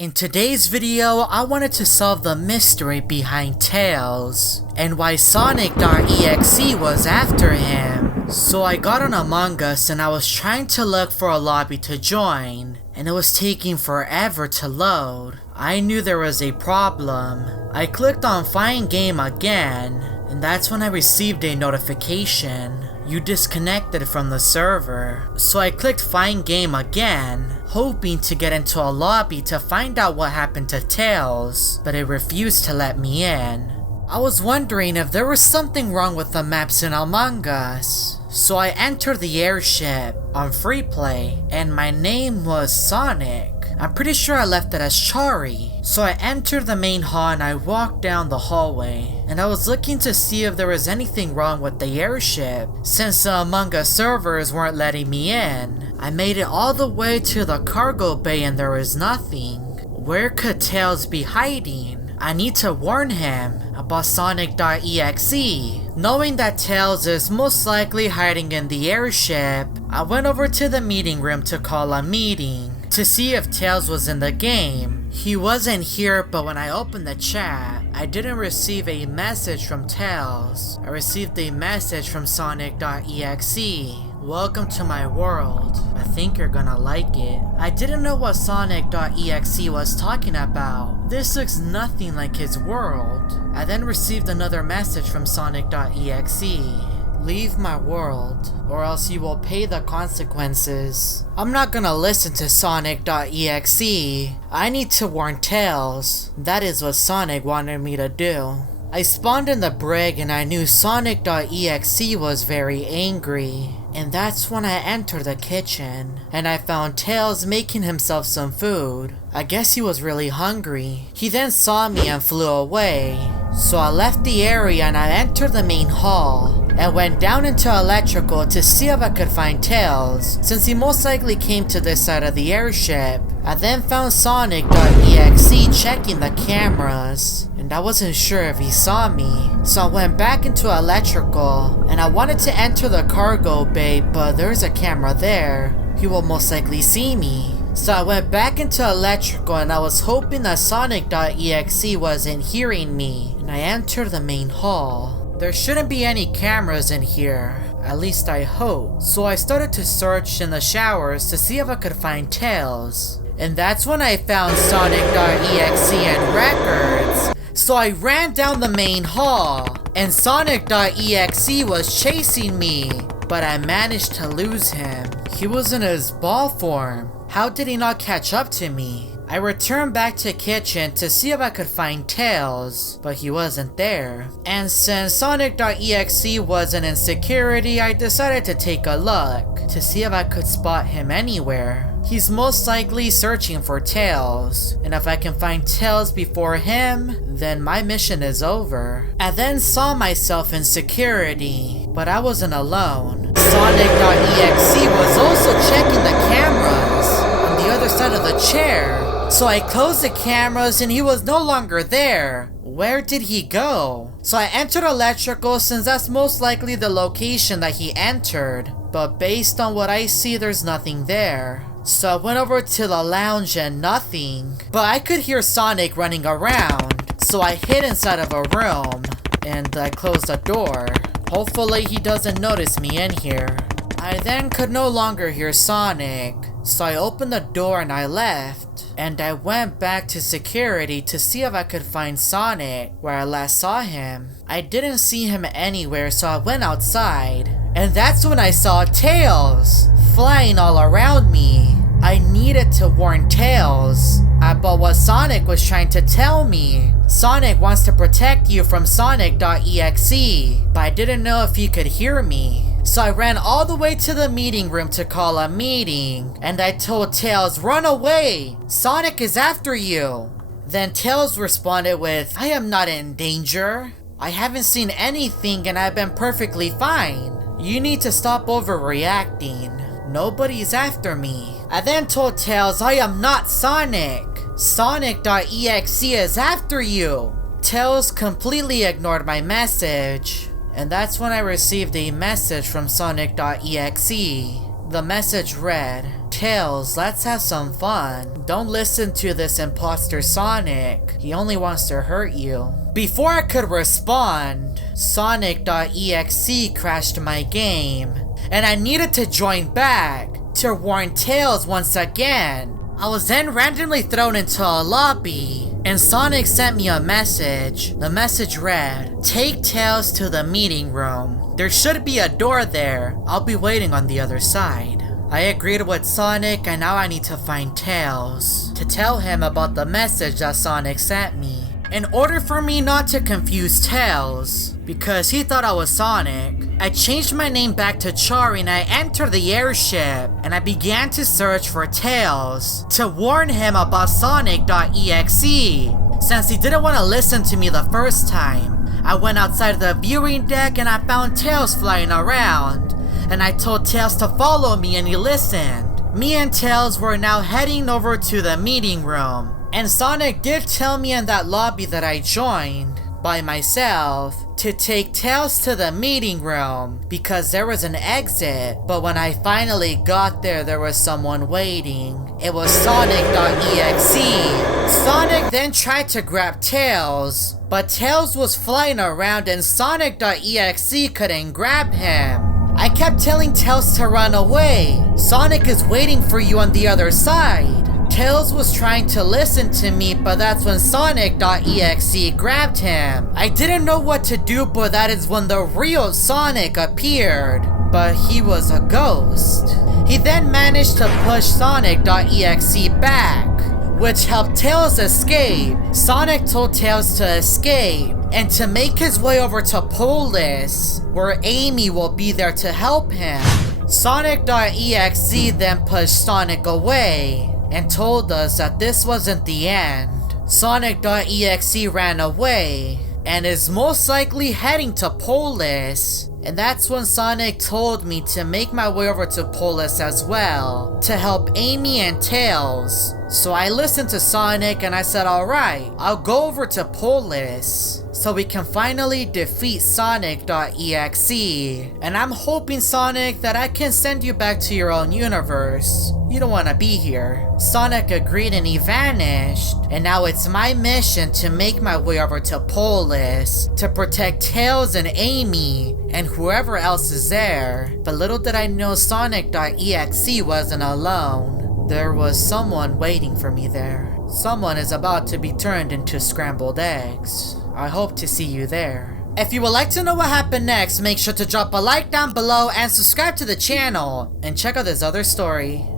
In today's video, I wanted to solve the mystery behind Tails and why Sonic.exe was after him. So I got on Among Us and I was trying to look for a lobby to join, and it was taking forever to load. I knew there was a problem. I clicked on Find Game again, and that's when I received a notification. You disconnected from the server. So I clicked Find Game again, hoping to get into a lobby to find out what happened to Tails, but it refused to let me in. I was wondering if there was something wrong with the maps in Among Us. So I entered the airship on free play, and my name was Sonic. I'm pretty sure I left it as Chari. So I entered the main hall and I walked down the hallway, and I was looking to see if there was anything wrong with the airship, since the Among Us servers weren't letting me in. I made it all the way to the cargo bay and there was nothing. Where could Tails be hiding? I need to warn him about Sonic.exe. Knowing that Tails is most likely hiding in the airship, I went over to the meeting room to call a meeting to see if Tails was in the game. He wasn't here, but when I opened the chat, I didn't receive a message from Tails. I received a message from Sonic.exe. Welcome to my world. I think you're gonna like it. I didn't know what Sonic.exe was talking about. This looks nothing like his world. I then received another message from Sonic.exe. Leave my world, or else you will pay the consequences. I'm not gonna listen to Sonic.exe. I need to warn Tails. That is what Sonic wanted me to do. I spawned in the brig and I knew Sonic.exe was very angry. And that's when I entered the kitchen, and I found Tails making himself some food. I guess he was really hungry. He then saw me and flew away. So I left the area and I entered the main hall and went down into electrical to see if I could find Tails, since he most likely came to this side of the airship. I then found Sonic.exe checking the cameras, and I wasn't sure if he saw me. So I went back into electrical and I wanted to enter the cargo bay, but there's a camera there. He will most likely see me. So I went back into electrical and I was hoping that Sonic.exe wasn't hearing me, and I entered the main hall. There shouldn't be any cameras in here, at least I hope. So I started to search in the showers to see if I could find Tails. And that's when I found Sonic.exe and records. So I ran down the main hall, and Sonic.exe was chasing me, but I managed to lose him. He was in his ball form. How did he not catch up to me? I returned back to kitchen to see if I could find Tails, but he wasn't there. And since Sonic.exe wasn't in security, I decided to take a look to see if I could spot him anywhere. He's most likely searching for Tails, and if I can find Tails before him, then my mission is over. I then saw myself in security, but I wasn't alone. Sonic.exe was also checking the cameras on the other side of the chair. So I closed the cameras and he was no longer there. Where did he go? So I entered electrical, since that's most likely the location that he entered. But based on what I see, there's nothing there. So I went over to the lounge and nothing. But I could hear Sonic running around. So I hid inside of a room and I closed the door. Hopefully he doesn't notice me in here. I then could no longer hear Sonic. So I opened the door and I left. And I went back to security to see if I could find Sonic where I last saw him. I didn't see him anywhere, so I went outside. And that's when I saw Tails flying all around me. I needed to warn Tails about what Sonic was trying to tell me. Sonic wants to protect you from Sonic.exe, but I didn't know if he could hear me. So I ran all the way to the meeting room to call a meeting, and I told Tails, run away! Sonic is after you! Then Tails responded with, I am not in danger. I haven't seen anything and I've been perfectly fine. You need to stop overreacting. Nobody's after me. I then told Tails, I am not Sonic. Sonic.exe is after you. Tails completely ignored my message. And that's when I received a message from Sonic.exe. The message read, Tails, let's have some fun. Don't listen to this imposter Sonic. He only wants to hurt you. Before I could respond, Sonic.exe crashed my game, and I needed to join back to warn Tails once again. I was then randomly thrown into a lobby, and Sonic sent me a message. The message read, take Tails to the meeting room. There should be a door there. I'll be waiting on the other side. I agreed with Sonic, and now I need to find Tails to tell him about the message that Sonic sent me. In order for me not to confuse Tails, because he thought I was Sonic, I changed my name back to Chari and I entered the airship and I began to search for Tails to warn him about Sonic.exe. Since he didn't want to listen to me the first time, I went outside the viewing deck and I found Tails flying around, and I told Tails to follow me and he listened. Me and Tails were now heading over to the meeting room, and Sonic did tell me in that lobby that I joined by myself to take Tails to the meeting room because there was an exit, but when I finally got there was someone waiting. It was Sonic.exe. Sonic then tried to grab Tails, but Tails was flying around and Sonic.exe couldn't grab him. I kept telling Tails to run away. Sonic is waiting for you on the other side. Tails was trying to listen to me, but that's when Sonic.exe grabbed him. I didn't know what to do, but that is when the real Sonic appeared. But he was a ghost. He then managed to push Sonic.exe back, which helped Tails escape. Sonic told Tails to escape and to make his way over to Polus, where Amy will be there to help him. Sonic.exe then pushed Sonic away and told us that this wasn't the end. Sonic.exe ran away and is most likely heading to Polus. And that's when Sonic told me to make my way over to Polus as well, to help Amy and Tails. So I listened to Sonic and I said, alright, I'll go over to Polus so we can finally defeat Sonic.exe. And I'm hoping, Sonic, that I can send you back to your own universe. You don't want to be here. Sonic agreed and he vanished. And now it's my mission to make my way over to Polus to protect Tails and Amy and whoever else is there. But little did I know Sonic.exe wasn't alone. There was someone waiting for me there. Someone is about to be turned into scrambled eggs. I hope to see you there. If you would like to know what happened next, make sure to drop a like down below and subscribe to the channel. And check out this other story.